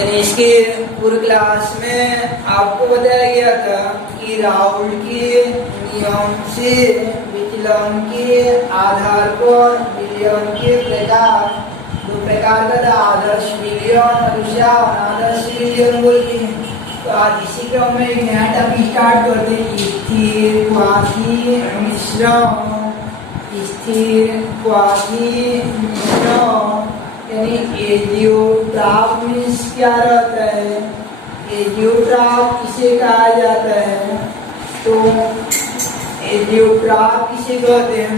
इसके पूर्व क्लास में आपको बताया गया था कि राउल्ट के नियम से विचलन के आधार पर विलयन के प्रकार दो प्रकार का आदर्श विलयन और दूसरा अनादर्श विलयन बोलते हैं। तो आज इसी क्रम में एक नया टॉपिक स्टार्ट करते हैं, स्थिर क्वासी मिश्रण। स्थिर क्वासी मिश्रण यानी एजियोट्रॉप मीन्स क्या रहता है, एजियोट्रॉप किसे कहा जाता है, तो एजियोट्रॉप किसे कहते हैं।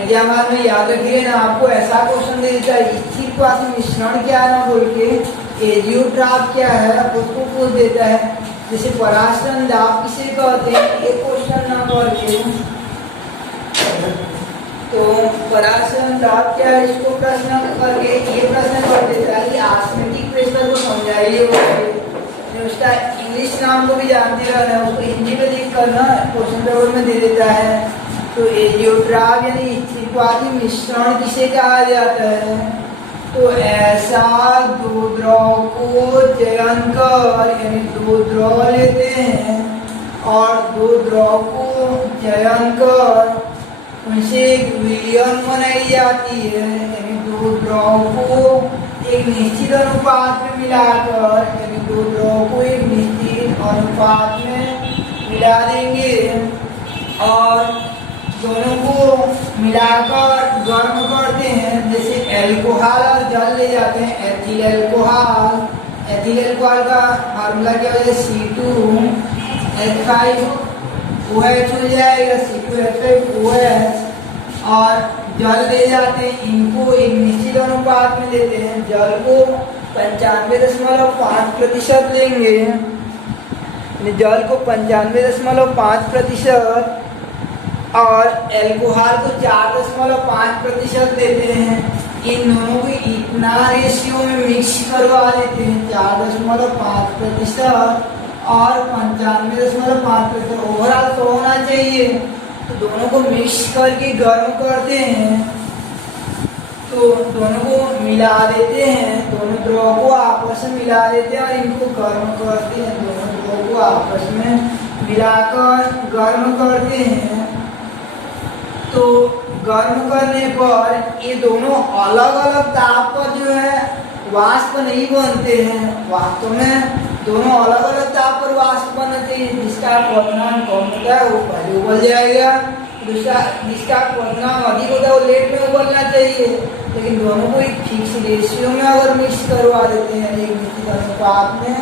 एग्जाम में याद रखिए ना, आपको ऐसा क्वेश्चन दे देता है स्थिर क्वासी मिश्रण क्या है ना बोल के एजियोट्रॉप क्या है उसको पूछ देता है। जैसे पराश्रयण दाब किसे कहते हैं, एक क्वेश्चन ना करके तो पराश्रयण दाब क्या है इसको प्रश्न करके ये प्रश्न कर देता है कि ऑस्मोटिक प्रेशर को समझाइए। उसका इंग्लिश नाम को भी जानते रहना, उसको हिंदी में लिख कर ना क्वेश्चन पेपर में दे देता है। तो एजियोट्रॉप यानी स्थिर क्वासी मिश्रण किसे कहा जाता है, तो ऐसा दो द्रव को चयन कर यानी दो द्रव लेते हैं और दो द्रव को चयन कर उनसे एक विलयन बनाई जाती है, यानी दो द्रव को एक निश्चित अनुपात में मिलाकर यानी दो द्रव को एक निश्चित अनुपात में मिला देंगे और दोनों को मिलाकर गर्म करते हैं। जैसे एल्कोहल और जल ले जाते हैं, एथिल एल्कोहल। एथिल एल्कोहल का फार्मूला क्या हो जाएगा, C2H5OH हो जाएगा, C2H5OH। और जल ले जाते हैं, इनको एक निश्चित अनुपात में लेते हैं। जल को 95.5% लेंगे, जल को 95.5% और एल्कोहल को 4.5% देते हैं। इन दोनों को इतना रेशियो में मिक्स करवा देते हैं, 4.5% और 95.5%। ओवरऑल तो होना चाहिए, तो दोनों को मिक्स करके गर्म करते हैं। तो दोनों को मिला देते हैं, दोनों द्रव को आपस में मिला देते हैं और इनको गर्म करते हैं। दोनों द्रव को आपस में मिलाकर गर्म करते हैं। तो गर्म करने पर ये दोनों अलग अलग ताप पर जो है वाष्प नहीं बनते हैं, वास्तव में दोनों अलग अलग ताप पर वाष्प बनना चाहिए। जिसका क्वथनांक कम होता है वो पहले उबल जाएगा, दूसरा जिसका क्वथनांक अधिक होता है वो लेट में उबलना चाहिए। लेकिन दोनों को एक फिक्स रेशियो में अगर मिक्स करवा देते हैं, एक निश्चित अनुपात में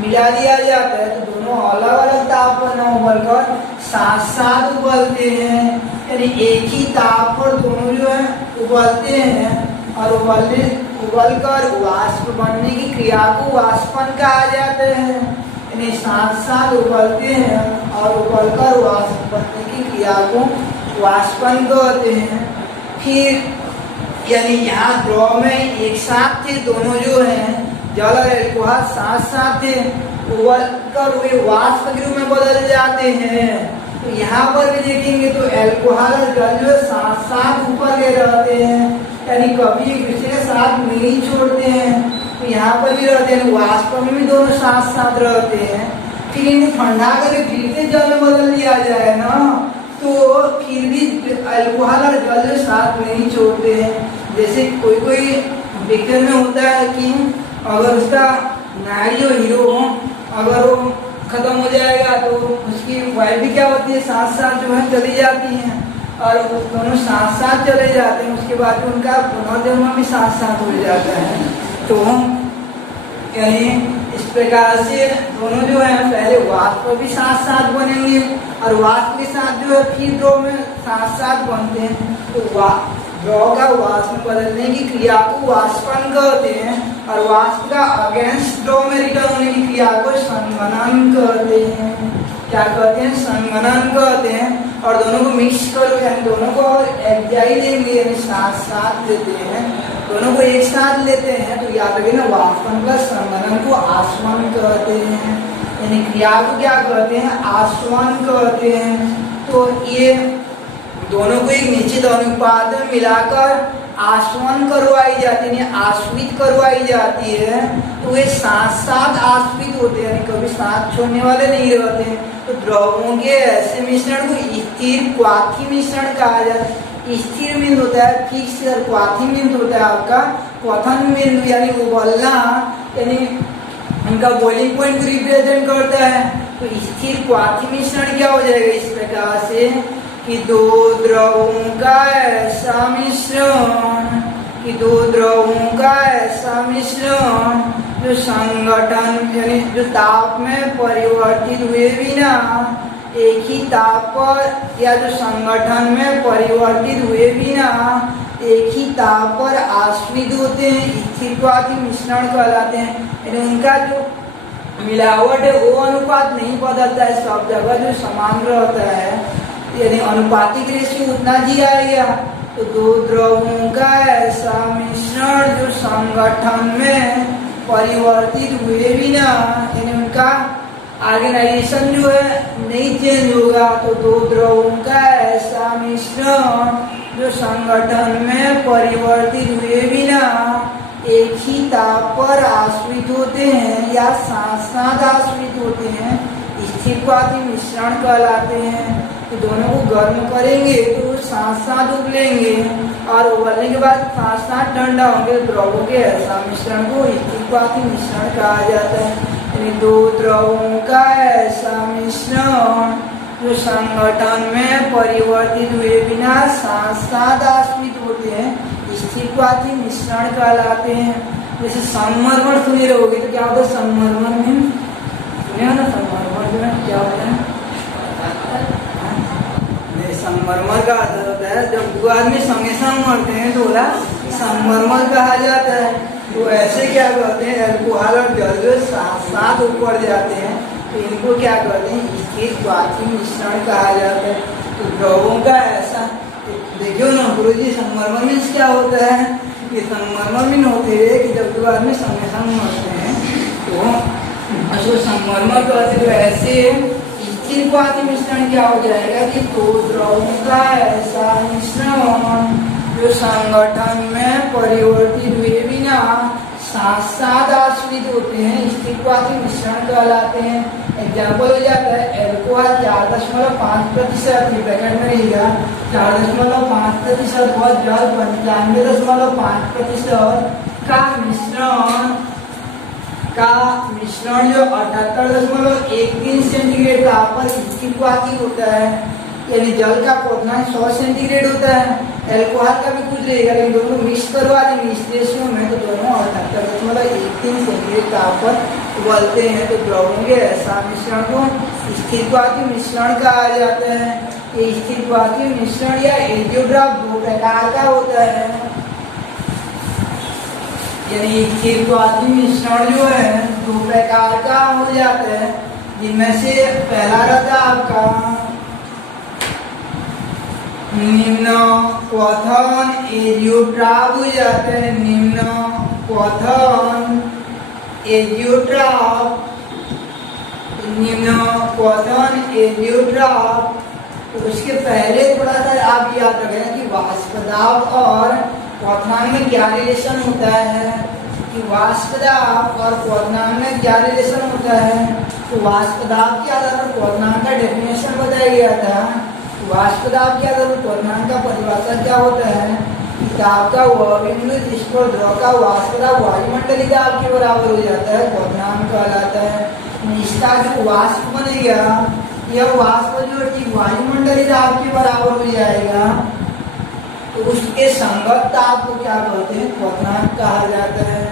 मिला दिया जाता है, तो दोनों अलग अलग ताप पर न उबलकर साथ साथ उबलते हैं। यानी एक ही ताप पर दोनों जो है उबलते हैं और उबलकर वाष्प बनने की क्रिया को वाष्पन कहा जाता है। यानी साथ साथ उबलते हैं और उबलकर वाष्प बनने की क्रिया को वाष्पन कहते हैं। फिर यानी यहाँ द्रव में एक साथ थे दोनों जो हैं जल और एल्कोहल साथ साथ थे, उबलकर वे वाष्प के रूप में बदल जाते हैं। तो यहाँ पर भी देखेंगे तो एल्कोहल और जल जो है साथ साथ ऊपर ले रहते हैं, यानी कभी एक दूसरे के साथ नहीं छोड़ते हैं। तो यहाँ पर भी रहते हैं, वाष्प में भी दोनों साथ साथ रहते हैं। फिर इन्हें ठंडा करके फिर से जल में बदल दिया जाए ना, तो फिर भी एल्कोहल और जल जो साथ नहीं छोड़ते हैं। जैसे कोई कोई पिक्चर में होता है कि अगर उसका नारी और हीरो हो, अगर वो खत्म हो जाएगा तो उसकी वाइफ भी क्या होती है साथ साथ जो है चली जाती हैं और दोनों साथ साथ चले जाते हैं। उसके बाद उनका पुनर्जन्म भी साथ साथ हो जाता है। तो यानी इस प्रकार से दोनों जो है पहले वाष्प भी साथ साथ बनेंगे और वाष्प के साथ जो है फिर द्रव में साथ साथ बनते हैं। तो द्रव का वाष्प में बदलने की क्रिया को वाष्पन कहते हैं और वाष्प का अगेंस्ट द्रव में रिटर्न होने की क्रिया को संघनन कहते हैं। क्या कहते हैं, संघनन कहते हैं। और दोनों को मिक्स करो यानी दोनों को एक जाई लेंगे यानी साथ साथ लेते हैं, दोनों को एक साथ लेते हैं। तो याद रखिए ना, वाष्पन का संघनन को आसवन कहते हैं, यानी क्रिया को क्या कहते हैं, आसवन कहते हैं। तो ये दोनों को एक निश्चित अनुपात में मिलाकर आसवन करवाई जाती है, आश्वित करवाई जाती है, तो वे साथ साथ आश्वित होते हैं, कभी साथ छोड़ने वाले नहीं रहते हैं। तो द्रवों के ऐसे मिश्रण को स्थिर क्वाथी मिश्रण कहा जाता है। स्थिर मीन होता है फिक्स, और क्वाथी मीन होता है आपका क्वथन बिंदु, यानी उबलना, यानी उनका बॉइलिंग पॉइंट को रिप्रेजेंट करता है। तो स्थिर क्वाथी मिश्रण क्या हो जाएगा इस प्रकार से कि दो द्रवों का ऐसा मिश्रण, कि दो द्रवों का ऐसा मिश्रण जो संगठन यानी जो ताप में परिवर्तित हुए बिना एक ही ताप पर, या जो संगठन में परिवर्तित हुए बिना एक ही ताप पर आश्रित होते हैं, स्थिरवादी मिश्रण कहलाते हैं। यानी उनका जो मिलावट है वो अनुपात नहीं बदलता है, सब जगह जो समान रहता है, यानी अनुपातिक रेशियो उतना जी आएगा। तो दो द्रवों का ऐसा मिश्रण जो संगठन में परिवर्तित हुए बिना, यानी उनका ऑर्गेनाइजेशन जो है नहीं चेंज होगा। तो दो द्रवों का ऐसा मिश्रण जो संगठन में परिवर्तित हुए बिना एक ही ताप पर आश्रित होते हैं या साथ साथ आश्रित होते हैं, स्थिरवादी मिश्रण कहलाते हैं। तो दोनों को गर्म करेंगे तो साथ साथ उबलेंगे, और उबलने के बाद साथ साथ ठंडा होंगे। द्रवों के ऐसा मिश्रण को स्थिरवादी मिश्रण कहा जाता है। यानी दो द्रवों का ऐसा मिश्रण जो संगठन में परिवर्तित हुए बिना साथ साथ आश्रित होते हैं, स्थिरवादी मिश्रण कहलाते हैं। जैसे संमरमर सुने रहोगे तो क्या होता है, संमरमर में सुने हो ना, संमरमर में क्या होता है, संगमरमर का अर्थ होता है जब दो आदमी संगे संग मरते हैं तो बोला संगमरमर कहा जाता है। तो ऐसे क्या कहते हैं, अल्कोहल और जल जो साथ साथ ऊपर जाते हैं तो इनको क्या कहते हैं, स्थिरवादी मिश्रण कहा जाता है। तो द्रवों का ऐसा देखियो ना गुरु जी, संगमरमर मीन्स क्या होता है, कि संगमरमर मीन होते हैं कि जब दो आदमी संगे संग मरते हैं तो उसको संगमरमर कहते हैं। ऐसे स्थिरवादी मिश्रण क्या हो जाएगा कि दो द्रवों का ऐसा मिश्रण जो संगठन में परिवर्तित हुए बिना साथ साथ आश्रित होते हैं, स्थिरवादी मिश्रण कहलाते हैं। एग्जाम्पल हो जाता है एल्कोहल 4.5% ब्रैकेट में रहेगा, 4.5% और जल 95.5% का मिश्रण जो 78.13 सेंटीग्रेड ताप पर स्थिरवादी होता है। यानी जल का क्वथनांक 100 सेंटीग्रेड होता है, एल्कोहल का भी कुछ रहेगा, लेकिन दोनों मिक्स करवा देंगे इस रेशियो में तो दोनों 78.13 सेंटीग्रेड ताप पर उबलते हैं। तो द्रवों के ऐसा मिश्रण को स्थिरवादी मिश्रण कहा जाता है। ये स्थिरवादी मिश्रण या एजियोट्रॉप दो प्रकार का होता है। यानी स्थिरवादी मिश्रण जो है दो प्रकार का हो जाता है, जिनमें से पहला रहता है आपका निम्न क्वथन एजियोट्रॉप हो जाता है, निम्न क्वथन एजियोट्रॉप, निम्न क्वथन एजियोट्रॉप। तो उसके पहले थोड़ा सा आप याद रखें कि वाष्प दाब और क्वथनांक में क्या रिलेशन होता है, कि वाष्प दाब और क्वथनांक में क्या रिलेशन होता है। तो वाष्प दाब के आधार पर क्वथनांक का डेफिनेशन बताया गया था। वाष्प दाब के आधार पर क्वथनांक का परिभाषा क्या होता है, दाब का वह बिंदु जिस पर द्रव का वाष्प दाब वायुमंडलीय दाब के बराबर हो जाता है क्वथनांक कहलाता है। इसका जो वाष्प बनेगा यह वाष्प जो ठीक वायुमंडलीय दाब के बराबर हो जाएगा, तो उसके संगत ताप को क्या कहते हैं, क्वथनांक कहा जाता है।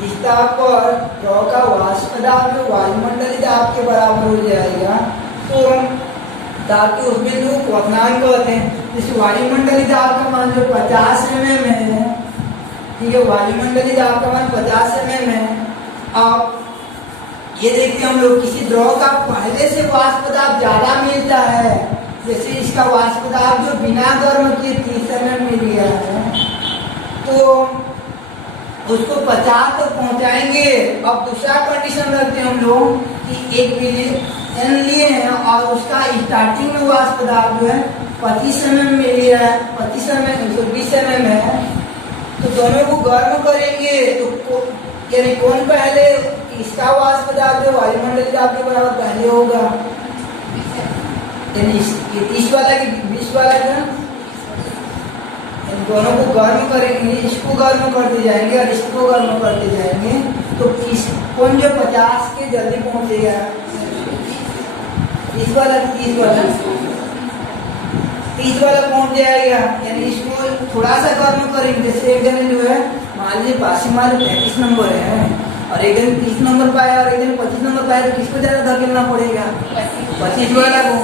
जिस ताप पर द्रव का वाष्प दाब जो वायुमंडलीय दाब के बराबर हो जाएगा तो दाब के उस बिंदु को क्वथनांक कहते हैं। जैसे वायुमंडलीय दाब का मान जो 50 mm है, ठीक है, वायुमंडलीय दाब का मान 50 mm है। अब ये देखते हैं हम लोग किसी द्रव का पहले से वाष्प दाब ज्यादा मिलता है, जैसे इसका वाष्प दाब जो बिना गर्म किए 30 mm मिल गया है, तो उसको 50 तक पहुंचाएंगे। अब दूसरा कंडीशन रखते हैं हम लोग कि 1 मिलियन लिए हैं और उसका स्टार्टिंग में वाष्प दाब जो है 25 mm मिल गया है, 25 mm 120 mm है, तो दोनों को गर्म करेंगे तो यानी कौन पहले, इसका वाष्प दाब जो वायुमंडल दाब के बराबर पहले होगा, यानी ये 30 वाला की 20 वाला का, इन दोनों को गर्म करेंगे, इसको गर्म करते जाएंगे और इसको गर्म करते जाएंगे, तो इस कौन जो 50 के जल्दी पहुंचेगा, 30 वाला की 30 वाला 30 वाला पहुंच जाएगा। यानी इसको थोड़ा सा गर्म करेंगे, जैसे एक जन जो है मान लीजिए बासीमाल 35 नंबर है और एक जन 30 नंबर पाया और एक जन 25 नंबर पाया, तो किसको ज्यादा धकेलना पड़ेगा, 25 वाला को।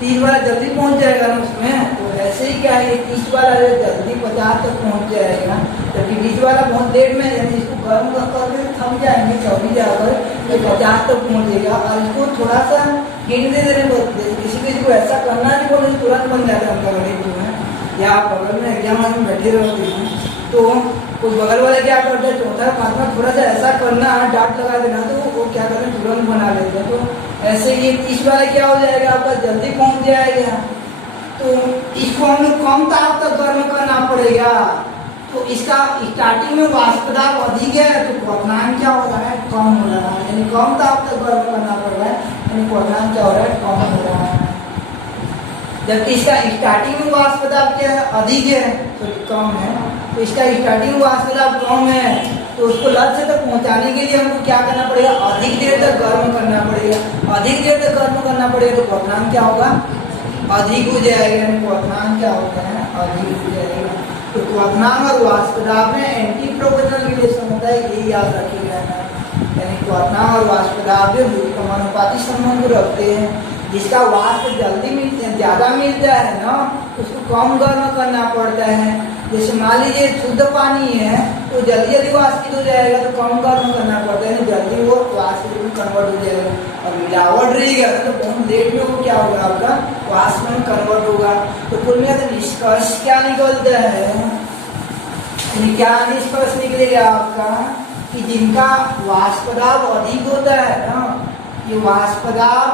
30 वाला जल्दी पहुंच जाएगा ना उसमें, तो ऐसे ही क्या है 30 वाला जल्दी 50 तक पहुंच जाएगा, जबकि 20 वाला बहुत लेट में, यानी इसको गर्म करके थम जाएंगे 24 जाकर, तो 50 तक पहुंचेगा। और इसको थोड़ा सा हिंट दे देने बोलते, किसी को ऐसा करना नहीं बोले तुरंत बन जाता है उनका गणित जो है, या आप बगल में एग्जाम में बैठे रहते हैं तो कोई बगल वाले क्या करते हैं, चौथा पांचवा थोड़ा सा ऐसा करना, डांट लगा देना, तो वो क्या करते हैं तुरंत बना लेते हैं। तो ऐसे ये 30 वाला क्या हो जाएगा आपका, जल्दी पहुंच जाएगा। तो इसको हम लोग कम ताप तक गर्म करना पड़ेगा, तो इसका स्टार्टिंग में वाष्प दाब अधिक है तो क्वथनांक क्या हो रहा है, कम हो रहा है, यानी कम ताप तक गर्म करना पड़ रहा है, यानी क्वथनांक क्या हो रहा है, कम हो रहा है। जबकि इसका स्टार्टिंग में वाष्प दाब क्या है, अधिक है तो कम है, तो इसका स्टार्टिंग वाष्प दाब कम है, तो उसको लक्ष्य तक पहुंचाने के लिए हमको क्या करना पड़ेगा, अधिक देर तक गर्म करना पड़ेगा। अधिक देर तक गर्म करना पड़ेगा तो क्वथनांक क्या होगा, अधिक हो जाएगा, यानी क्वथनांक क्या होता है, अधिक हो जाएगा। तो क्वथनांक और वाष्प दाब में एंटी प्रोपोर्शनल रिलेशन होता है, ये याद रखिएगा। यानी क्वथनांक और वाष्प दाब जो समानुपाती संबंध रखते हैं, जिसका वाष्प जल्दी ज्यादा मिलता है ना, उसको कम गर्म करना पड़ता है। जैसे मान लीजिए शुद्ध पानी है तो जल्दी जल्दी वाष्पित हो जाएगा, तो कम गर्म करना पड़ता है, जल्दी वो वाष्प में कन्वर्ट हो जाएगा। और मिलावट रहेगा तो बहुत लेट में वो क्या होगा, आपका वाष्प में कन्वर्ट होगा। तो कुल मिलाकर निष्कर्ष क्या निकलता है, क्या निष्कर्ष निकलेगा आपका, कि जिनका वाष्प दाब अधिक होता है ना, ये वाष्प दाब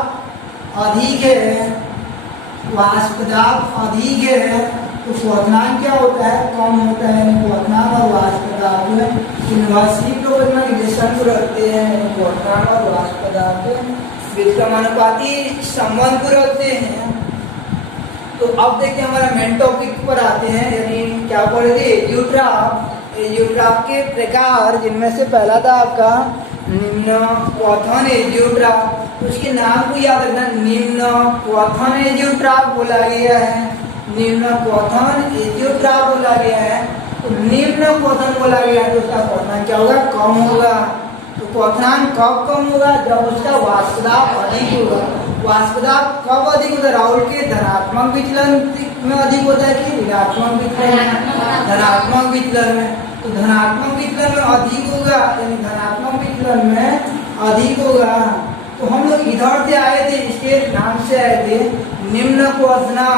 अधिक है, वाष्प दाब अधिक है, तो क्वथनांक क्या होता है, कम होता है। क्वथनांक और वाष्प दाब जो है इनवर्सली प्रोपोर्शनल रिलेशन को रखते हैं, क्वथनांक और वाष्प दाब के व्युत्क्रमानुपाती संबंध को रखते हैं। तो अब देखिए हमारा मेन टॉपिक पर आते हैं, यानी क्या पढ़े थे, एजियोट्रॉफ। एजियोट्रॉफ के प्रकार, जिनमें से पहला था आपका निम्न क्वथन एजियोट्रॉफ, उसके नाम को याद रखना, निम्न क्वथन एजियोट्रॉफ बोला गया है, निम्न क्वथन एजियोट्रॉफ बोला गया है। तो निम्न क्वथन बोला गया है तो उसका क्वथनांक क्या होगा, कम होगा। तो क्वथनांक कब कम होगा, जब उसका वाष्प दाब अधिक होगा। वाष्प दाब कब अधिक होता है, राहुल के धनात्मक विचलन में अधिक होता है कि ऋणात्मक विचलन में, धनात्मक विचलन में। तो धनात्मक विचलन में अधिक होगा, यानी धनात्मक विचलन में अधिक होगा। तो हम लोग इधर से आए थे, इसके नाम से आए थे निम्न क्वथना,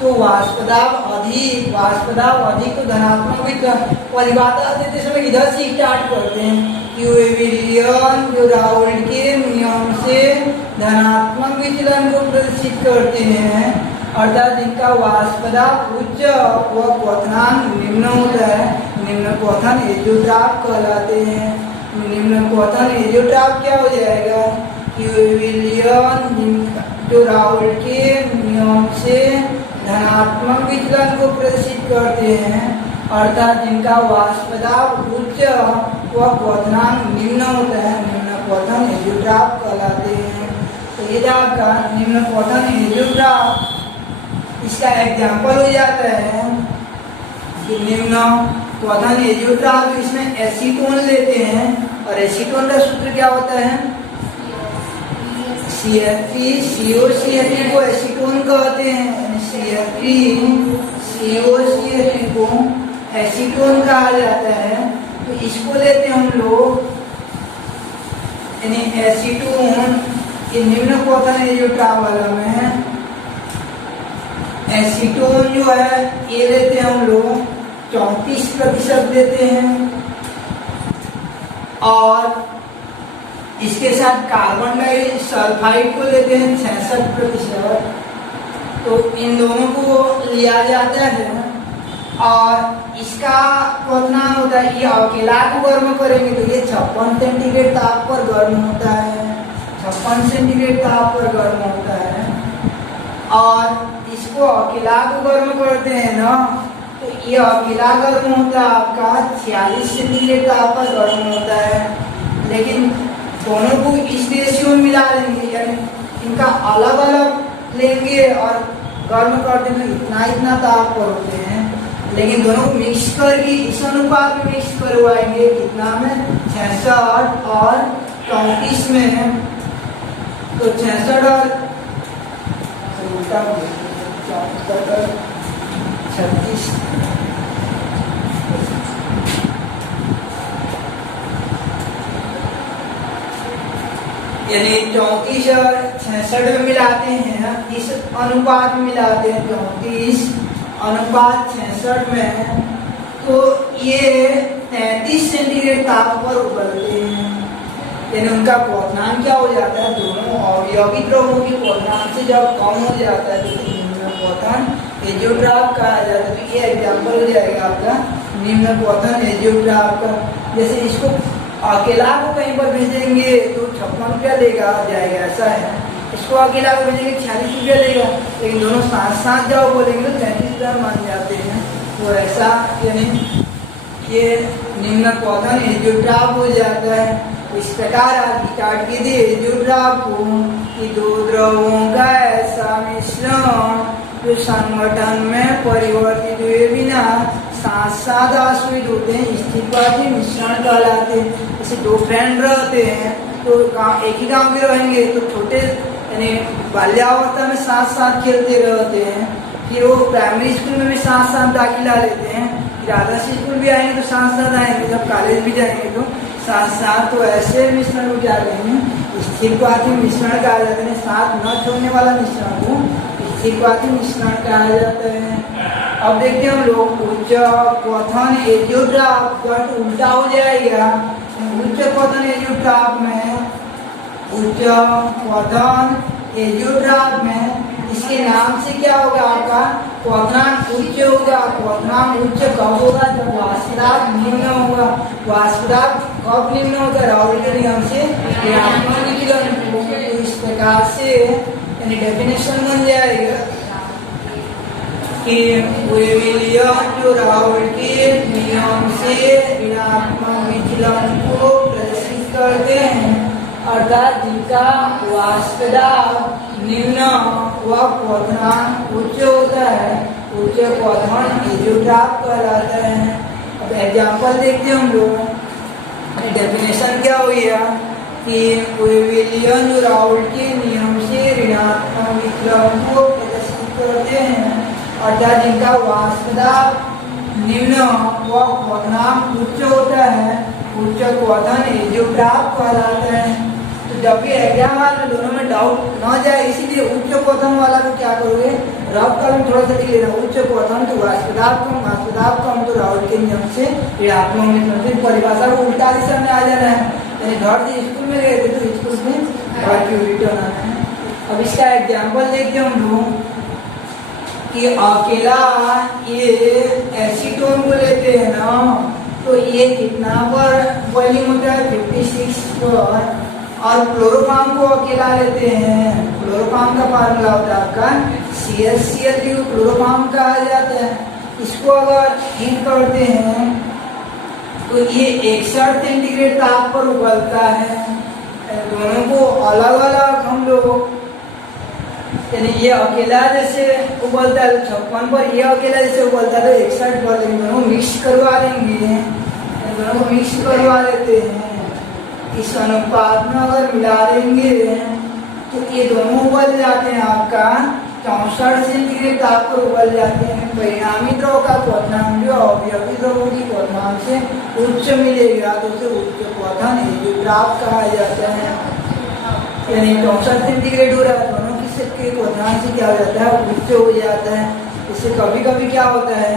तो वाष्प दाब अधिक, वाष्प दाब अधिक तो धनात्मक विचलन। परिभाषा देते समय इधर से स्टार्ट करते हैं, क्यूविलियन जो राहुल के नियम से धनात्मक विचलन को प्रदर्शित करते हैं, अर्थात जिनका वाष्प दाब उच्च व क्वथनांक निम्न होता है, निम्न क्वथन एजियोट्रॉफ कहलाते हैं। निम्न क्वथन एजियोट्रॉफ क्या हो जाएगा, क्यूविलियन जो राहुल के नियम से धनात्मक विचलन को प्रदर्शित करते हैं, अर्थात जिनका वाष्प दाब उच्च व क्वथनांक निम्न होता है, निम्न क्वथन एजियोट्रॉफ कहलाते हैं। तो ये आपका निम्न क्वथन एजियोट्रॉफ, इसका एग्जाम्पल हो जाता है कि निम्न क्वथन एजियोट्रॉफ, इसमें एसीटोन लेते हैं और एसीटोन का सूत्र क्या होता है, CF3 COCH3 को एसीटोन कहते हैं, CF3 COCH3 को एसीटोन कहा जाता है। तो इसको लेते हैं हम लोग, यानी एसीटोन, ये निम्न क्वथन एजियोट्रॉफ वाला में एसीटोन जो है ये लेते हैं हम लोग 34% लेते हैं, और इसके साथ कार्बन डाइसल्फाइड को लेते हैं 66%। तो इन दोनों को लिया जाता है और इसका क्वथनांक होता है, ये अकेला को गर्म करेंगे तो ये 56 सेंटीग्रेड ताप पर गर्म होता है, 56 सेंटीग्रेड ताप पर गर्म होता है। और इसको अकेला को गर्म करते हैं ना तो ये अकेला गर्म होता है आपका 46 सेंटीग्रेड ताप पर गर्म होता है। लेकिन दोनों को इस रेशियो में मिला लेंगे, यानी इनका अलग अलग लेंगे और गर्म करते हैं तो इतना इतना ताप पर होते हैं। लेकिन दोनों को मिक्स करके इस अनुपात में मिक्स करवाएंगे, कितना में 66 और 34 में। तो 66 और 36 यानी 34 और 66 में मिलाते हैं, इस अनुपात में मिलाते हैं 34 अनुपात 66 में, तो ये 33 सेंटीग्रेड ताप पर उबलते हैं। यानी उनका क्वथनांक क्या हो जाता है, दोनों अवयवी द्रवों की क्वथनांक से जब कम हो जाता है तो निम्न क्वथन एजियोट्रॉप कहा जाता है। तो ये एग्जाम्पल हो जाएगा आपका निम्न क्वथन एजियोट्रॉप का। जैसे इसको अकेला को कहीं पर भेजेंगे तो 56 रुपया लेगा जाएगा, ऐसा है। इसको अकेला को भेजेंगे 46 रुपया लेगा, लेकिन दोनों साथ साथ जाओ बोलेंगे तो 33 रुपया मान जाते हैं। तो ऐसा यानी ये निम्न क्वथन एजियोट्रॉप हो जाता है। इस प्रकार आप स्टार्ट कीजिए एजियोट्रॉप को कि दो द्रवों का ऐसा मिश्रण जो संगठन में परिवर्तित हुए बिना साथ साथ आश्रित होते हैं स्थिरवादी मिश्रण कहलाते हैं। जैसे दो फ्रेंड रहते हैं तो एक ही गांव में रहेंगे तो छोटे यानी बाल्यावस्था में साथ साथ खेलते रहते हैं, फिर वो प्राइमरी स्कूल में भी साथ साथ दाखिला लेते हैं, फिर आदर्श स्कूल भी आएंगे तो साथ साथ आएंगे, जब कॉलेज भी जाएंगे तो साथ साथ। तो ऐसे मिश्रण को क्या कहते हैं, स्थिरवादी मिश्रण कहा जाता है। साथ न छोड़ने वाला मिश्रण को स्थिरवादी मिश्रण कहा जाता है। अब देखते हैं हम लोग उच्च क्वथन एजियोट्रॉप उल्टा हो जाएगा। उच्च क्वथन एजियोट्रॉप में इसके नाम से क्या होगा, आपका क्वथनांक उच्च होगा। क्वथनांक उच्च कब होगा, जब वाष्पदाब निम्न होगा। वाष्पदाब कब निम्न होगा, राउल के नियम से ऋणात्मक विचलन। इस प्रकार से यानी डेफिनेशन बन जाएगा कि विलियम जो राउल के नियम से ऋणात्मक विचलन को प्रदर्शित करते हैं, अर्थात जिनका वाष्पदाब निम्न व क्वथनांक उच्च होता है, उच्च क्वथन एजियोट्रॉप कहलाता है। अब एग्जाम्पल देखते हैं हम लोग। डेफिनेशन क्या हुई है कि विलियम जो राउल के नियम से ऋणात्मक विचलन को प्रदर्शित करते हैं, अर्थात जिनका वाष्पदाब निम्न व क्वथनांक उच्च होता है, उच्च क्वथन एजियोट्रॉप कहलाता है। तो जब भी एग्जाम में दोनों में डाउट न जाए, इसीलिए उच्च क्वथन वाला को क्या करोगे, रफ कलम थोड़ा सा लिख लेना। उच्च क्वथन तो वाष्पदाब कम तो राउल के नियम से ऋणात्मक विचलन। परिभाषा को उल्टा दिशा में आ जाना है, यानी घर से स्कूल में गए थे तो स्कूल में घर की उल्टी होना है। अब इसका एग्जाम्पल देखते हैं हम लोग कि अकेला ये एसीटोन को लेते हैं ना तो ये कितना पर बॉइलिंग होता है, 56 पर। और क्लोरोफॉर्म को अकेला लेते हैं, क्लोरोफॉर्म का फार्मूला होता है आपका ClCl क्लोरोफॉर्म कहा जाता है। इसको अगर हीट करते हैं तो ये 61 सेंटीग्रेड ताप पर उबलता है। दोनों को अलग अलग हम लोग यानी ये अकेला जैसे उबलता है तो 56 पर, ये अकेला जैसे उबलता है तो 61 पर, दोनों मिक्स करवा देंगे, दोनों को मिक्स करवा देते हैं। इस अनुपात में अगर मिला देंगे तो ये दोनों उबल जाते हैं, आपका 64 सेंटीग्रेड ताप पर उबल जाते हैं। परिणामी द्रव का क्वथनांक जो अवयवी द्रवों की क्वथनांक से उच्च मिलेगा तो उसे उच्च क्वथन एजियोट्रॉप कहा जाता है। यानी 64 सेंटीग्रेड हो रहा है, दोनों के क्वथनांक से क्या हो जाता है, उच्च हो जाता है। इससे कभी कभी क्या होता है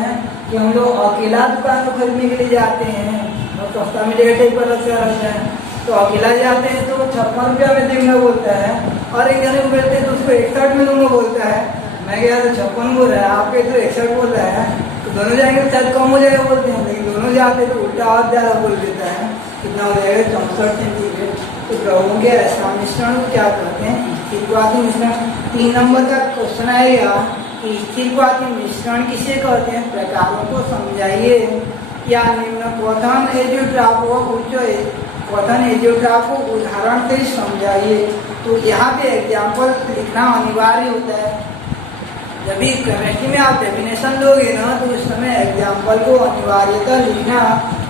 कि हम लोग अकेला दुकान को खरीदने के लिए जाते हैं और सस्ता मिलेगा टाइप पर लगता है, तो अकेला जाते हैं तो 56 रुपया में देना बोलता है, और एक जने को मिलते हैं तो उसको 61 में दूंगा बोलता है। मैं गया तो 56 बोल रहा है, आपके तो 61 बोल रहा है। तो दोनों जाएंगे तो शायद कम हो जाएगा बोलते हैं, लेकिन दोनों जाते तो उल्टा और ज़्यादा बोल देता है। कितना हो जाएगा 64 सेंटीग्रेड। तो द्रवों के ऐसा मिश्रण को क्या कहते हैं? स्थिरवादी मिश्रण। 3 नंबर का क्वेश्चन आएगा कि स्थिरवादी मिश्रण किसे कहते हैं? प्रकारों को समझाइए। या निम्न क्वथन एजियोट्रॉप व उच्च क्वथन एजियोट्रॉप को उदाहरण से समझाइए। तो यहाँ पे एग्जाम्पल लिखना अनिवार्य होता है। जब भी केमिस्ट्री में आप डेफिनेशन दोगे ना तो उस समय एग्जाम्पल को अनिवार्यता लिखना,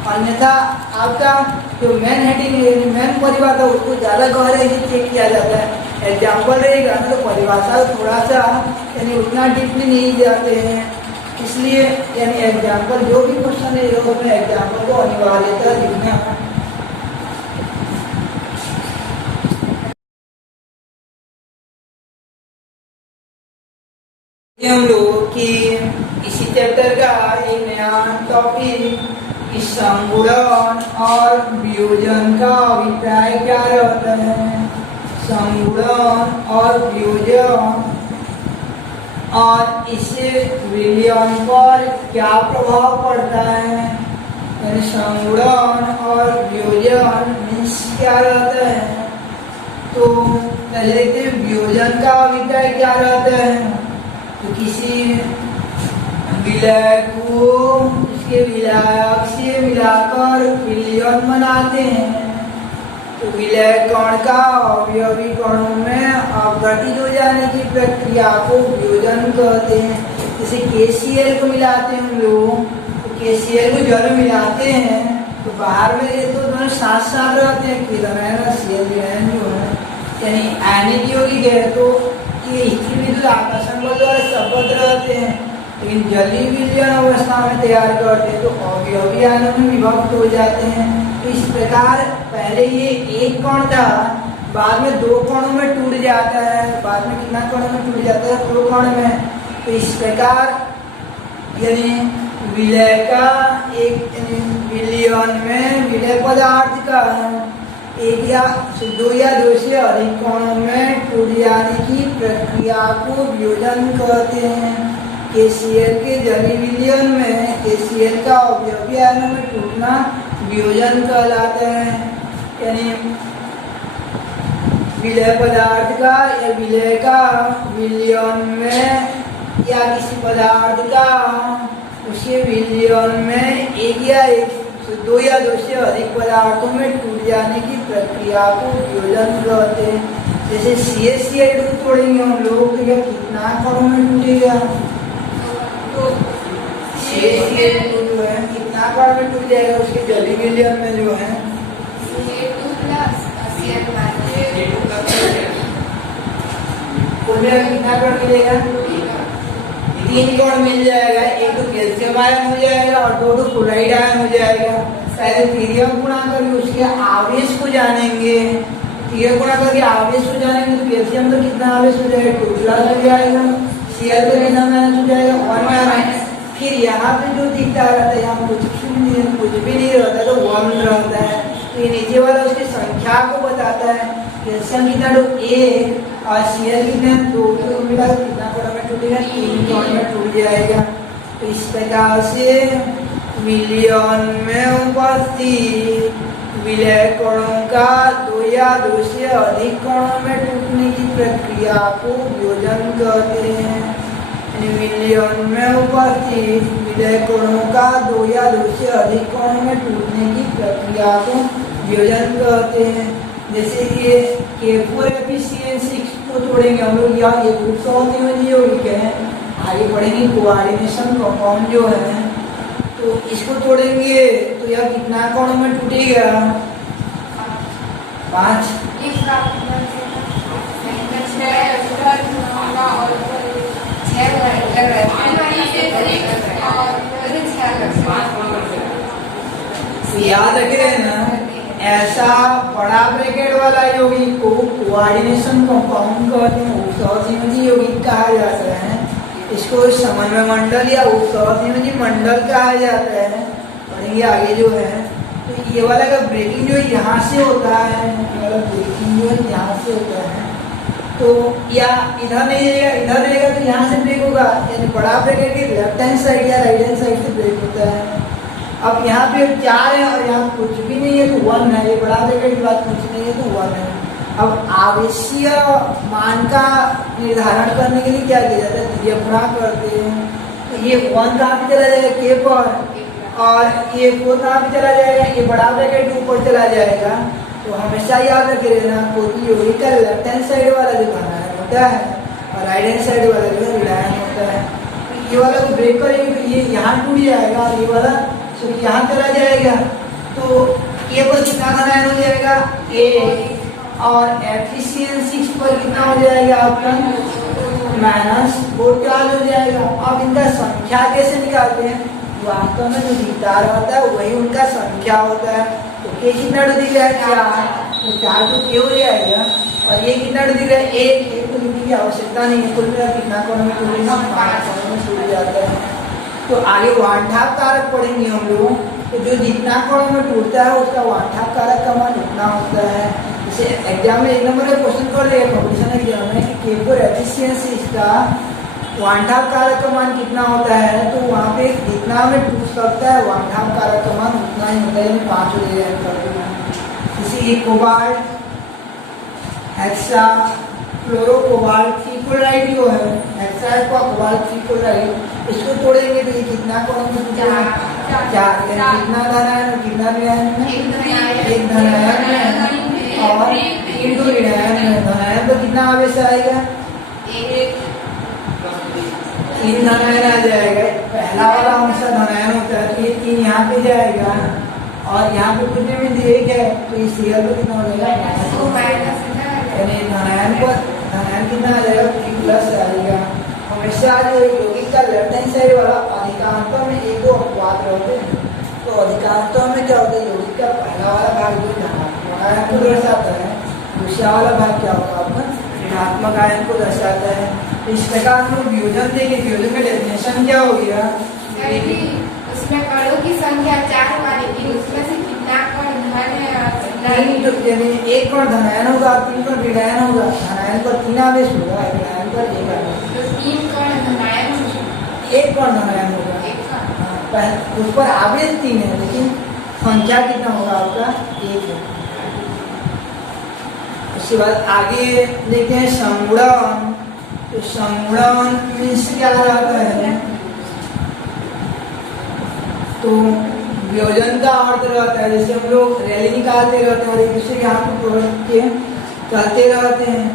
अन्यथा आपका जो मेन हेडिंग मेन परिभाषा उसको ज़्यादा गहरे से चेक किया जाता है। एग्जाम्पल रहेगा ना तो परिभाषा थोड़ा सा यानी उतना डीपली नहीं जाते हैं, इसलिए यानी एग्जाम्पल जो भी क्वेश्चन है उसमें एग्जाम्पल को अनिवार्यता लिखना। हम लोग की इसी चैप्टर का एक नया टॉपिक इस संगुणन और वियोजन का अभिप्राय क्या रहता है? संगुणन और वियोजन और इससे विलयन पर क्या प्रभाव पड़ता है? यानी संगुणन और वियोजन मीन्स क्या रहता है? तो पहले के वियोजन का अभिप्राय क्या रहता है? तो किसी विलय को उसके विलायक से मिलाकर विलयन बनाते हैं। तो विलय कण का अवयवी कणों में अपघटित हो जाने की प्रक्रिया को वियोजन कहते हैं। जैसे KCl को मिलाते हैं हम लोग, तो KCl को जल मिलाते हैं तो बाहर में ये तो दोनों साथ साथ रहते हैं, किरण Cl जो है यानी आयनिक यौगिक है, तो ये स्थिर विद्युत आकर्षण बल द्वारा सबद्ध रहते हैं, लेकिन जलीय विलयन अवस्था में तैयार करते हैं तो अवयवी आयनों में विभक्त हो जाते हैं। तो इस प्रकार पहले ये एक कण था, बाद में 2 कणों में टूट जाता है। बाद में कितना कणों में टूट जाता है? 2 कण में। तो इस प्रकार यानी विलय का एक विलयन में विलय पदार्थ का एक या 2 या 2 से अधिक कणों में टूट जाने की प्रक्रिया को वियोजन कहते हैं। KCl के जलीय विलयन में KCl का अवयवी आयनों में टूटना वियोजन कहलाता है। यानी विलय पदार्थ का या विलय का विलयन में या किसी पदार्थ का उसके विलयन में 1 या 2 या 2 से अधिक पदार्थों में टूट जाने की प्रक्रिया को वियोजन कहते हैं। जैसे CaCl2 तोड़ेंगे हम लोग तो यह कितना कणों में टूटेगा? तो CaCl2 जो है कितना कण में टूट जाएगा? उसके जलीय विलयन में जो है कितना कण मिलेगा? 3 कण मिल जाएगा। एक तो कैल्शियम आयन हो जाएगा और 2 क्लोराइड आयन हो जाएगा। पहले तीर्यक गुणा करके उसके आवेश को जानेंगे। तीर्यक गुणा करके आवेश को जानेंगे तो कैल्शियम तो कितना आवेश हो जाएगा? 2+ हो जाएगा। Cl तो कितना आवेश हो जाएगा? 1। फिर यहाँ पे जो दिखता रहता है यहाँ कुछ भी नहीं रहता तो 1 रहता है। तो ये नीचे वाला उसकी संख्या को बताता है। कैल्शियम कितना? 1 और Cl कितना? 2 तो मिला कितना कण में टूटेगा? 3 कण में टूट जाएगा। तो इस प्रकार से विलयन में उपस्थित विलय कणों का 2 या 2 से अधिक कणों में टूटने की प्रक्रिया को वियोजन कहते हैं। विलयन में उपस्थित विलय कणों का 2 या 2 से अधिक कणों में टूटने की प्रक्रिया को वियोजन कहते हैं। जैसे कि K4FeCl6 को तोड़ेंगे हम लोग, या एक यौगिक है, आगे पढ़ेंगे कोऑर्डिनेशन कंपाउंड जो है, तो इसको तोड़ेंगे तो यह कितना कणों में टूटेगा? 5। याद रखें ना, ऐसा बड़ा ब्रैकेट वाला यौगिक को कोऑर्डिनेशन कंपाउंड कहते हैं, उपसहसंयोजी यौगिक कहा जाता है। इसको समन्वय मंडल या उपसहसंयोजी मंडल कहा जाता है। पढ़ेंगे आगे जो है। तो ये वाला का ब्रेकिंग जो यहाँ से होता है, ये वाला ब्रेकिंग जो है यहाँ से होता है, तो या इधर नहीं रहेगा, इधर रहेगा तो यहाँ से ब्रेक होगा, यानी बड़ा ब्रेक है कि लेफ्ट हैंड साइड या राइट हैंड साइड से ब्रेक होता है। अब यहाँ पे 4 है और यहाँ कुछ भी नहीं है तो 1 है, ये बड़ा ब्रेकेट के बाद कुछ नहीं है तो 1 है। अब आवश्यक मान का निर्धारण करने के लिए क्या किया जाता है, दियफरा करते हैं। तो ये 1 कहाँ पे चला जाएगा, के पर, और ये 4 कहाँ पे चला जाएगा, ये बड़ा ब्रैकेट ऊपर चला जाएगा। तो हमेशा याद रखे रहना, कोई योगी का लेफ्ट हैंड साइड वाला जो घनायन होता है और राइट हैंड साइड वाला जो ऋणायन होता है। ये वाला को ब्रेक करेंगे तो ये यहाँ टूट जाएगा और ये वाला तो यहाँ चला जाएगा। तो ये पर कितना घनायन हो जाएगा, ए, और एफिशिएंसी पर कितना हो जाएगा आपका -4 हो जाएगा। अब इनका संख्या कैसे निकालते हैं, वास्तव में जो दिखता रहता है वही उनका संख्या होता है। तो के कितना दिख रहा है, 4, तो 4 तो के हो जाएगा, और ये कितना दिख रहा है, 1 तो लिखने की आवश्यकता नहीं है, कुल मिला कितना कौन में टूट 5 कौन में टूट जाता है। तो आगे वांठाप कारक पढ़ेंगे हम लोग, तो जो जितना कौन में टूटता है उसका वांठाप कारक का मान उतना होता है। जैसे एग्जाम में 1 नंबर का क्वेश्चन कर दिया कॉम्पिटिशन एग्जाम में कि के4 एफिशिएंसी इसका वांठाप कारक का मान कितना होता है, तो वहाँ पे जितना में टूट सकता है वांठाप कारक का मान उतना ही होता है, 5 हो जाएगा। जैसे कोबाल्ट, हेक्सा, फ्लोरोकोबाल्ट, ट्रिक्लोराइड जो है, हेक्सा का कोबाल्ट ट्रिक्लोराइड, इसको तोड़ेंगे तो ये कितना कौन में टूटेगा, 4, कितना धनायन और कितना ऋणायन में, 1 धनायन में और 3 ऋणायन में। धनायन तो कितना आवेश आएगा, 3 धनायन आ जाएगा। पहला वाला हमेशा धनायन होता है तो ये 3 यहाँ पे जाएगा, और यहाँ पे कितने में 1 है तो इस सीरियल पे कितना हो जाएगा, यानी धनायन कितना आ जाएगा, 3+ आएगा। हमेशा जो यौगिक का लेफ्ट हैंड साइड वाला अधिकांशों में 1-2 अपवाद रहते हैं। तो अधिकांशों में क्या होता है, यौगिक का पहला वाला भाग जो धनात्मक आयन को दर्शाता है, दूसरा वाला भाग क्या होगा आपका ऋणात्मक आयन को दर्शाता है। इस प्रकार हम लोग वियोजन देंगे, वियोजन का डेफिनेशन क्या हो गया, उसमें कणों की संख्या 4 होगा, लेकिन उसमें से कितना कण धन है, यानी 1 कण धनायन होगा, 3 कण ऋणायन होगा। धनायन पर 3 आवेश होगा, ऋणायन पर 1 आवेश। तो 3 कण धनायन होगा, 1 कण धनायन होगा, उस पर आवेश 3 है लेकिन संख्या कितना होगा आपका, 1 है। उसके बाद आगे देखते हैं संगुणन। तो संगुणन मीन्स क्या रहता है, तो वियोजन का अर्थ रहता है, जैसे हम लोग रैली निकालते रहते हैं और एक दूसरे के हाथ में पकड़ के चलते रहते हैं,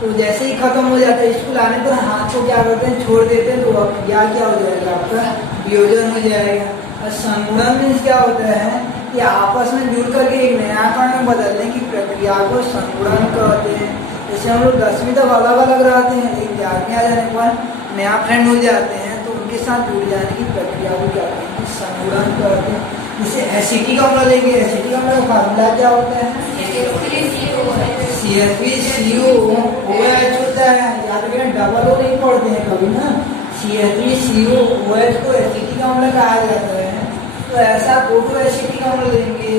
तो जैसे ही खत्म हो जाता है स्कूल आने पर हाथ को क्या करते हैं, छोड़ देते हैं, तो अब क्या हो जाएगा आपका वियोजन हो जाएगा। और संगुणन मीन्स क्या होता है कि आपस में जुड़ करके एक नया कण में बदलने की प्रक्रिया को संगुणन कहते हैं। जैसे हम लोग 10वीं तक अलग अलग रहते हैं, लेकिन 11वीं आ जाने पर नया फ्रेंड हो जाते हैं, तो उनके साथ जुड़ जाने की प्रक्रिया को क्या कहते हैं, संगुणन करते हैं। जैसे एसिटिक अम्ल लेंगे, एसिटिक अम्ल का फार्मूला क्या होता है, CH3COOH होता है। याद रखिए डबल ओ नहीं पढ़ते हैं कभी ना, CH3COOH को एसिटिक अम्ल कहा जाता है। तो ऐसा 2 एसिटिक अम्ल लेंगे,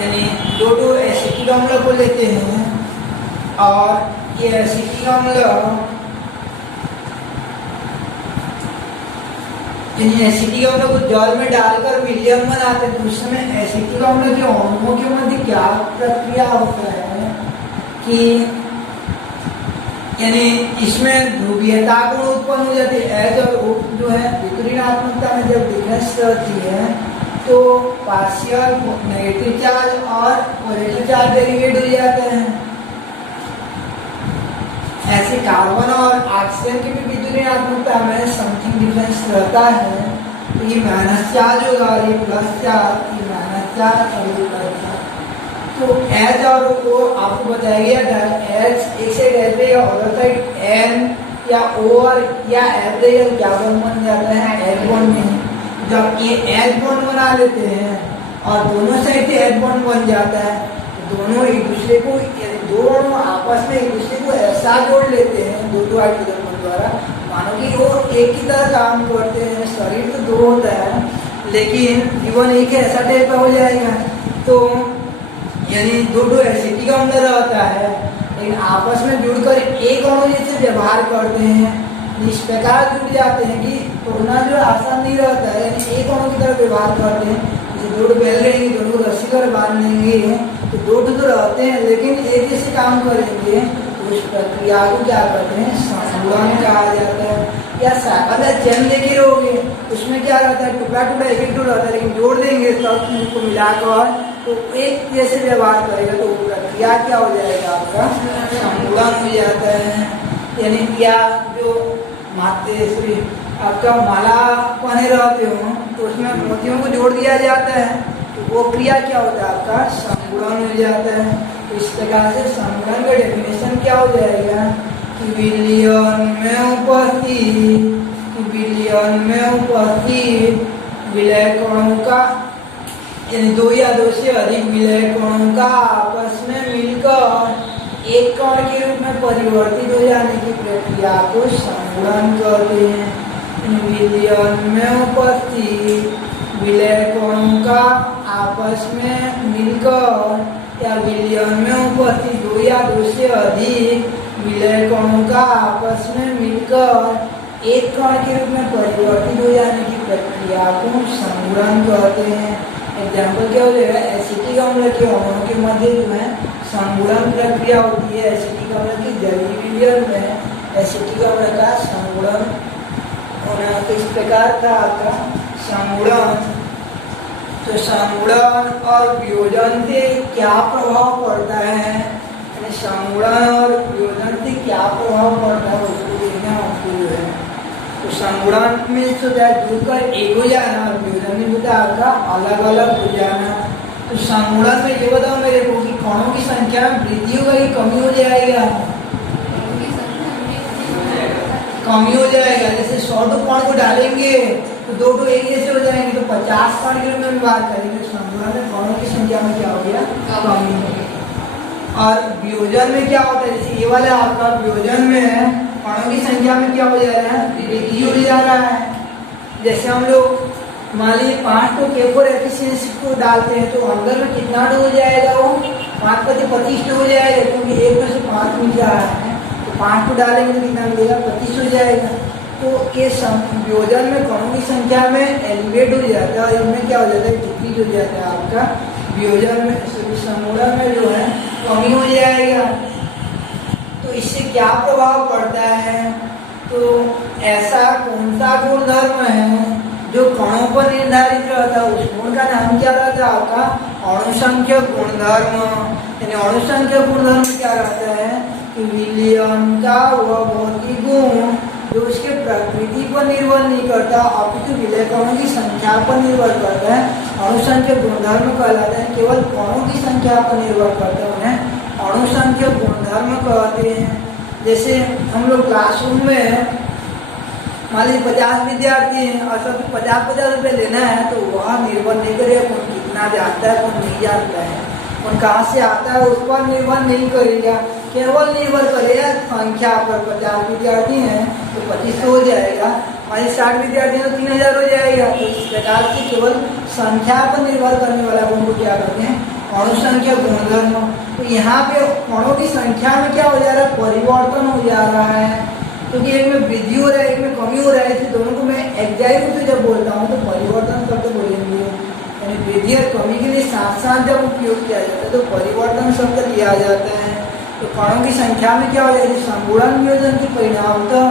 यानी 2 एसिटिक अम्ल को लेते हैं, और ये एसिटिक अम्ल एसिटिक अम्ल को जल में डालकर विलयन बनाते हैं। तो उस समय एसिटिक अम्ल के अणुओं के मध्य क्या प्रक्रिया होता है कि यानी इसमें ध्रुवीयता गुण उत्पन्न हो जाती है। एच और O जो है विपरीतात्मकता में जब डिफरेंस रहती है तो पार्शियल नेगेटिव चार्ज और पॉजिटिव चार्ज डेरिवेट हो जाते हैं। ऐसे कार्बन और ऑक्सीजन की भी विपरीतात्मकता में समथिंग डिफरेंस रहता है, तो ये माइनस चार्ज होगा और ये प्लस चार्ज, ये माइनस चार्ज और ये प्लस चार्ज। तो H और O आपको बताया गया, H एक साइड H रहेगा और साइड N या O और या H रहेगा, क्या बॉन्ड बन जाता है, H बॉन्ड में। जब ये H बॉन्ड बना लेते हैं और दोनों साइड से H बॉन्ड बन जाता है, तो दोनों एक दूसरे को, दो अणु आपस में एक दूसरे को ऐसा जोड़ लेते हैं दो हाइड्रोजन बॉन्ड द्वारा, मानो कि वो एक ही तरह काम करते हैं। शरीर तो 2 होता है लेकिन जीवन एक ऐसा टाइप का हो जाएगा। तो यानी दो एसिटिक अम्ल रहता है, लेकिन आपस में जुड़कर एक अणु जैसे व्यवहार करते हैं, इस प्रकार जुड़ जाते हैं कि तोड़ना जो आसान नहीं रहता है, यानी एक अणु की तरह व्यवहार करते हैं। जैसे दो बेल लेंगे, दोनों रस्सी कर बांध लेंगे, तो दो तो रहते हैं लेकिन एक जैसे काम करेंगे, तो उस प्रक्रिया को क्या कहते हैं, संगुणन कहा जाता है। या साइकिल या चैन लेके रहोगे, उसमें क्या रहता है, टुकड़ा टुकड़ा एक एक रहता है, लेकिन जोड़ देंगे तब उनको मिलाकर तो एक जैसे व्यवहार करेगा, तो प्रक्रिया क्या हो जाएगा, आपका संगुणन हो जाता है। यानी क्या जो माते श्री आपका माला पहने रहते हो, तो उसमें मोतियों को जोड़ दिया जाता है, तो वो क्रिया क्या होता है, आपका संगुणन हो जाता है। तो इस प्रकार से संगुणन का डेफिनेशन क्या हो जाएगा कि विलयन में उपस्थित विलय कणों का, यानी दो या दो से अधिक विलय कणों का आपस में मिलकर एक कण के रूप में परिवर्तित हो जाने की प्रक्रिया को संगुणन कहते हैं। विलयन में उपस्थित विलय कणों का आपस में मिलकर या विलयन में उपस्थित दो या दो से अधिक विलय कणों का आपस में मिलकर एक कण के रूप में परिवर्तित हो जाने की प्रक्रिया को संगुणन कहते हैं। एग्जाम्पल क्या हो जाएगा, एसिटिक अम्ल के अणुओं के मध्य जो है संगुणन प्रक्रिया होती है। एसिटिक अम्ल की जलीय विलयन में एसिटिक अम्ल का संगुणन होना, तो इस प्रकार का आपका संगुणन। तो संगुणन और वियोजन से क्या प्रभाव पड़ता है, संगुणन और वियोजन से क्या प्रभाव पड़ता है उसको देखना आपको जो है। तो संगुणन में तो जुड़कर एक हो जाना, और वियोजन में होता है आपका अलग अलग हो जाना। तो संगुणन में ये बताओ मेरे को कि कणों की संख्या में वृद्धि होगा कि कमी हो जाएगा, कमी हो जाएगा। जैसे 100 कण को डालेंगे तो दो एक जैसे हो जाएंगे, तो 50 कण के रूप में बात करेंगे। संगुणन में कणों की संख्या में क्या हो गया, कमी हो गया। और वियोजन में क्या होता है, जैसे ये वाला आपका वियोजन में है, कणों की संख्या में क्या हो जा रहा है, वृद्धि हो जा रहा है। जैसे हम लोग मान लीजिए 5 तो K4 एफिशिएंसी को डालते हैं, तो अंदर में कितना हो जाएगा, वो 5 का 25 हो जाएगा, क्योंकि 1 में से 5 मिल जा रहा है, तो 5 को डालेंगे तो कितना मिलेगा, 25 हो जाएगा। तो ये वियोजन में कणों की संख्या में एलिवेट हो जाता है, और इनमें क्या हो जाता है, डिक्रीज हो जाता है आपका वियोजन में। संगुणन में जो है कमी हो जाएगा। तो इससे क्या प्रभाव पड़ता है, तो ऐसा कौन सा गुणधर्म है जो कणों पर निर्धारित रहता है, उस गुण का नाम क्या रहता है, आपका अणुसंख्य गुणधर्म। यानी अणुसंख्य गुणधर्म क्या रहता है कि विलयन का वह भौतिक गुण जो उसके प्रकृति पर निर्भर नहीं करता, अपितु विलय कणों की संख्या पर निर्भर करता है, अणुसंख्य गुणधर्म कहलाता है। केवल कणों की संख्या पर निर्भर करता है, उन्हें अणुसंख्य गुणधर्म कहते हैं। जैसे हम लोग क्लासरूम में मान लीजिए 50 विद्यार्थी हैं और सबको 50-50 रुपये लेना है, तो वह निर्भर नहीं करेगा कौन कितना जानता है कौन नहीं जानता है, कौन कहाँ से आता है, उस पर निर्भर नहीं करेगा, केवल निर्भर करेगा संख्या पर। 50 विद्यार्थी हैं तो 2500 हो जाएगा, और 60 विद्यार्थी हैं तो 3000 हो जाएगा। तो इस प्रकार की केवल संख्या पर निर्भर करने वाला गुण को क्या कहते हैं, अणुसंख्य गुणधर्म। तो यहाँ पे कणों की संख्या में क्या हो जा रहा है, परिवर्तन हो जा रहा है, क्योंकि एक में वृद्धि हो रहा है, एक में कमी हो रहा है। दोनों को मैं एग्जैक्ट रूप से जब बोलता हूँ तो परिवर्तन शब्द बोलेंगे, यानी वृद्धि और कमी के लिए साथ साथ जब उपयोग किया जाता है तो परिवर्तन शब्द लिया जाता है। तो कणों की संख्या में क्या हो जाएगी, संगुणन वियोजन के परिणाम तो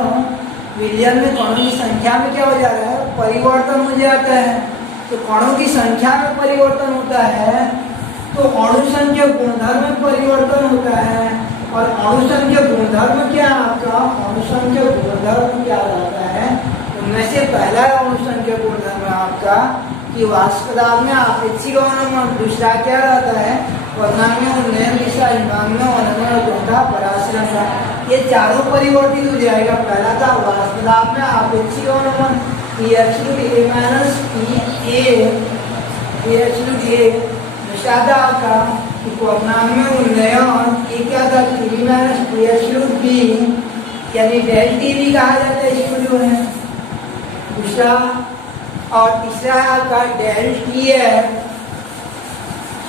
विलयन में कणों की संख्या में क्या हो जा रहा है, परिवर्तन हो जाता है। तो कणों की संख्या में परिवर्तन होता है तो अणुसंख्य गुणधर्म में परिवर्तन होता है। और अणुसंख्य गुणधर्म क्या है आपका, अणुसंख्य गुणधर्म क्या रहता है, उनमें से पहला अणुसंख्य गुणधर्म आपका कि वाष्प पदार्थ में आपेक्षिक अवनमन, दूसरा क्या रहता है वर्णांगीय उन्नयन, तीसरा इंगांगीय अवनमन और चौथा पराश्रय। ये चारों परिवर्तित हो जाएगा। पहला था वाष्प पदार्थ में आपेक्षिक अवनमन PH_A, दूसरा था आपका वर्णांगीय उन्नयन, ये क्या था PH_B, यानी डेल टी भी कहा जाता है इसको जो है दूसरा, और तीसरा है आपका डेल टी है।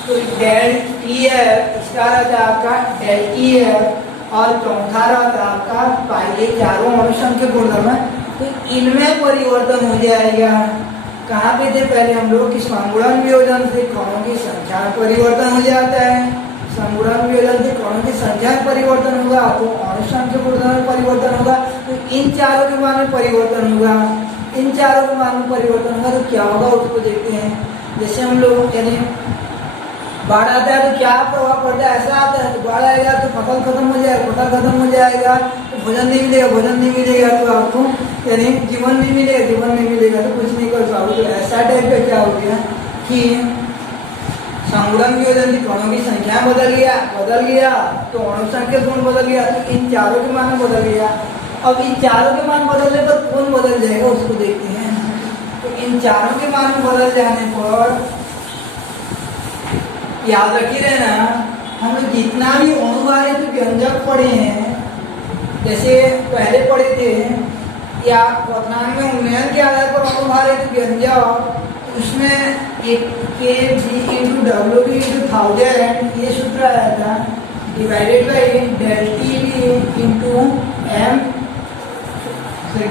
तो तो डेल टी एफ इसका रहता है आपका डेल टी एफ और चौथा रहता है आपका पाई, ये चारों अनुसंख्यक गुणधर्म है। तो इनमें परिवर्तन हो जाएगा। कहाँ पे थे पहले हम लोग कि समगुणन वियोजन से कणों की संख्या में परिवर्तन हो जाता है। समगुणन वियोजन से कणों की संख्या में परिवर्तन होगा तो अनुसंख्यक गुणधर्म में परिवर्तन होगा। तो इन चारों के मान में परिवर्तन होगा, इन चारों के मान में परिवर्तन होगा तो क्या होगा उसको देखते हैं। जैसे हम लोग यानी बाढ़ आता है तो क्या प्रभाव पड़ता है, ऐसा आता है तो बाढ़ आएगा तो फसल खत्म हो जाएगा, फसल खत्म हो जाएगा तो भोजन नहीं मिलेगा, भोजन नहीं मिलेगा तो आपको यानी जीवन नहीं मिलेगा, जीवन नहीं मिलेगा तो कुछ नहीं कर पाओगे। तो ऐसा टाइप का क्या हो गया कि समगुणन वियोजन की कणों की संख्या बदल गया तो अनुसंख्यक गुण बदल गया, तो इन चारों के मान बदल गया। अब इन चारों के मान बदलने पर कौन बदल जाएगा उसको देखते हैं। तो इन चारों के मान बदल जाने पर याद रखिए रहना, हम लोग जितना भी अनुभारित व्यंजक पढ़े हैं, जैसे पहले पढ़े थे या क्वथनांक में उन्नयन के आधार पर अनुभारित व्यंजक, उसमें एक K G into W B into 1000 ये सूत्र आया था, divided by del T B into M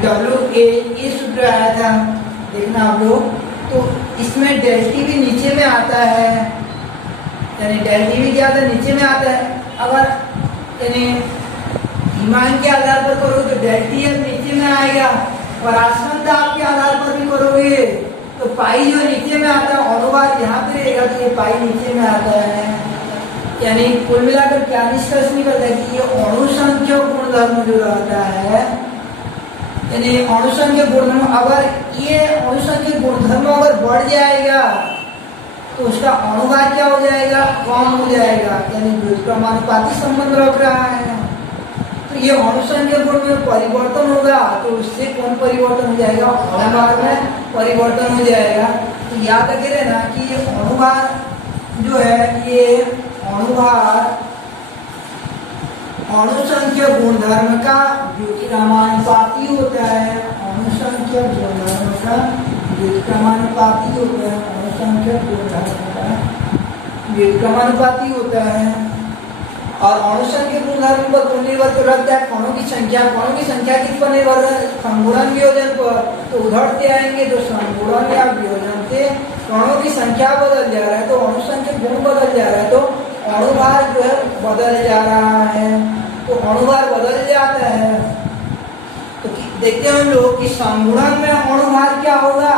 W A ये सूत्र आया था। देखना आप लोग, तो इसमें डेल टी बी नीचे में आता है, यानी डेल टी बी क्या आता है नीचे में आता है। अगर यानी हिमांक के आधार पर करोगे तो डेल टी एफ नीचे में आएगा, और आसमान दाब के आधार पर भी करोगे तो पाई जो नीचे में आता है अनुवाद यहाँ पे रहेगा तो ये पाई नीचे में आता है। यानी कुल मिलाकर क्या निष्कर्ष निकलता है कि ये अनुसंख्यक गुणधर्म जो रहता है, यानी अनुसंख्यक गुणधर्म अगर ये अनुसंख्यक गुणधर्म अगर बढ़ जाएगा तो उसका अनुवाद क्या हो जाएगा, कम हो जाएगा, यानी व्युत्क्रमानुपाती संबंध रख रहा है। तो ये अनुसंख्यक गुण में परिवर्तन होगा तो उससे कौन परिवर्तन हो जाएगा, अनुवाद में परिवर्तन हो जाएगा। तो याद रखे रहना कि ये अनुवाद जो है ये अनुवाद अनुसंख्यक गुणधर्म का व्युत्क्रमानुपाती होता है, अनुसंख्यक गुणधर्म का व्युत्क्रमानुपाती होता है, अनुसंख्यक गुणधर्म का व्युत्क्रमानुपाती होता है। और अनुसंख्यक गुणधर्म पर कौन निर्भर करता है, कणों की संख्या, कणों की संख्या किस पर निर्भर है, समगुणन वियोजन पर। तो उधर से आएंगे तो समगुणन या वियोजन से कणों की संख्या बदल जा रहा है तो अनुसंख्यक गुण बदल जा रहा है, तो अनुभार जो है बदल जा रहा है, तो अनुभार बदल जाता है। तो देखते हैं हम लोग कि समगुणन में अनुभार क्या होगा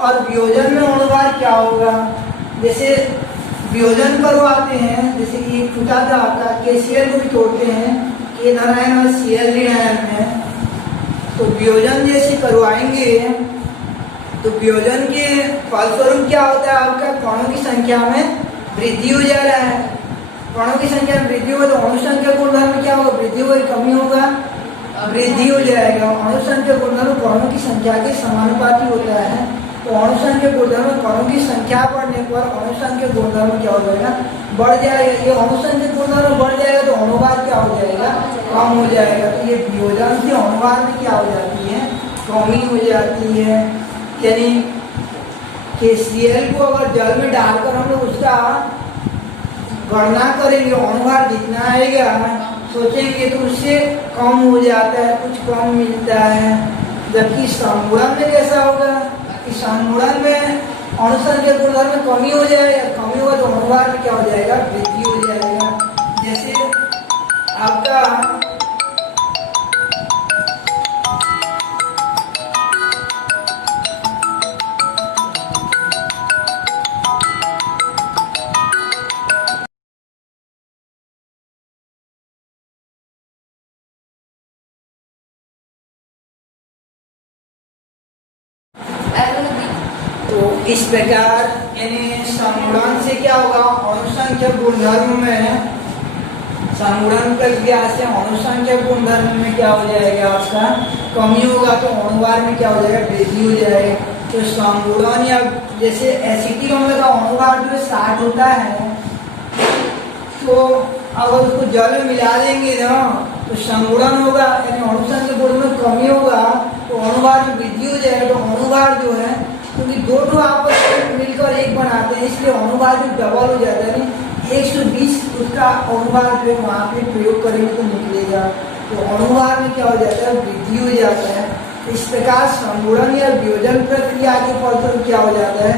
और वियोजन में अनुभार क्या होगा। जैसे वियोजन करवाते हैं, जैसे कि टूटा था आपका KCl को भी तोड़ते हैं, K धनायन और Cl ऋणायन में, तो वियोजन जैसे करवाएंगे तो वियोजन के फलस्वरूप क्या होता है, आपका कणों की संख्या में वृद्धि हो जा रहा है। कणों की संख्या में वृद्धि होगा तो अनुसंख्यक गुणधर्म क्या होगा, वृद्धि होगा कमी होगा, वृद्धि हो जाएगा। अनुसंख्यक गुणधर्म कणों की संख्या के समानुपाती होता है, तो अनुसंख्यक गुणधर्म कणों की संख्या बढ़ने पर अनुसंख्यक गुणधर्म क्या हो जाएगा, बढ़ जाएगा। ये अनुसंख्यक गुणधर्म बढ़ जाएगा तो अनुवाद क्या हो जाएगा, कम हो जाएगा। तो ये वियोजन से अनुवाद में क्या हो जाती है, कमी हो जाती है। यानी KCl को अगर जल में डालकर हम लोग उसका गणना करेंगे, अनुवाद जितना आएगा सोचेंगे तो उससे कम हो जाता है, कुछ कम मिलता है। जबकि समगुणन में कैसा होगा कि समगुणन में अनुसंख्यक गुणधर्म में कमी हो जाएगा, कमी होगा तो अनुवाद में क्या हो जाएगा, वृद्धि हो जाएगा। जैसे आपका इस प्रकार यानी समगुणन से क्या होगा, अनुसंख्यक गुणधर्म में समगुणन प्रक्रिया से अनुसंख्यक गुणधर्म में क्या हो जाएगा, आपका कमी होगा तो अनुवाद में क्या हो जाएगा, वृद्धि हो जाएगा। तो समगुणन या जैसे एसिटिक अम्ल का अनुवाद जो 60 होता है, तो अगर उसको जल में मिला देंगे ना तो समगुणन होगा, यानी अनुसंख्यक गुण में कमी होगा तो अनुवाद में वृद्धि हो जाएगा। तो अनुवाद जो है क्योंकि दो आपस में मिलकर एक बनाते हैं, इसलिए अनुभाग जो डबल हो जाता है, 120 उसका अनुभाग जो है वहाँ पे प्रयोग करेंगे तो निकलेगा। तो अनुभाग में क्या हो जाता है, वृद्धि हो जाता है। इस प्रकार संगुणन या वियोजन प्रक्रिया आगे बढ़कर क्या हो जाता है,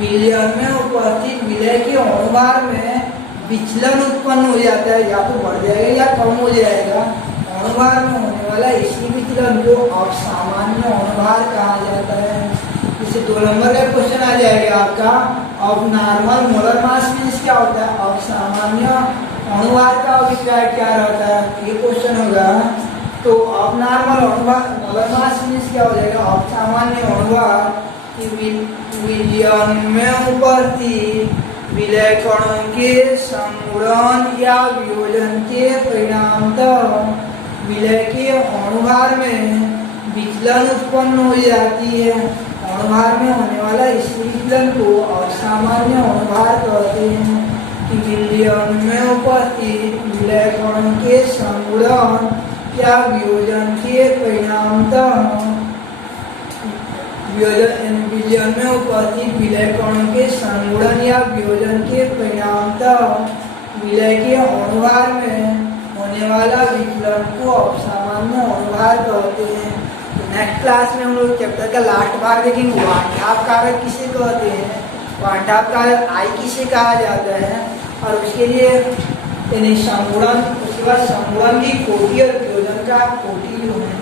विलयन में उपस्थित विलय के अनुभाग में विचलन उत्पन्न हो जाता है, या तो बढ़ जाएगा या कम हो जाएगा। अनुभाग में होने वाला इसी विचलन को असामान्य अनुभाग कहा जाता है। जैसे 2 नंबर का क्वेश्चन आ जाएगा आपका, अब नॉर्मल मोलर मास मीन्स क्या होता है, असामान्य अनुभाग का अभिप्राय क्या रहता है, ये क्वेश्चन होगा। तो अब नॉर्मल अनुभाग मोलर मास मीन्स क्या हो जाएगा, असामान्य अनुभाग विलयन में उपस्थित विलय कणों के संगुणन या वियोजन के परिणामतः विलय के अनुभाग में विचलन उत्पन्न हो जाती है। अनुभाग में होने वाला इस विचलन को असामान्य अनुभाग कहते हैं। कि विलयन में उपस्थित विलय कणों के संगुणन या वियोजन के परिणामतः विलयन में उपस्थित विलय कणों के संगुणन या वियोजन के परिणामतः विलय के अनुभाग में होने वाला विचलन को असामान्य अनुभाग कहते हैं। नेक्स्ट क्लास में हम लोग चैप्टर का लास्ट भाग देखेंगे, वांठाप कारक किसे कहते हैं, वांठाप कारक आई किसे कहा जाता है, और उसके लिए यानी संगुणन, उसके बाद संगुणन की कोटि और वियोजन का कोटि जो है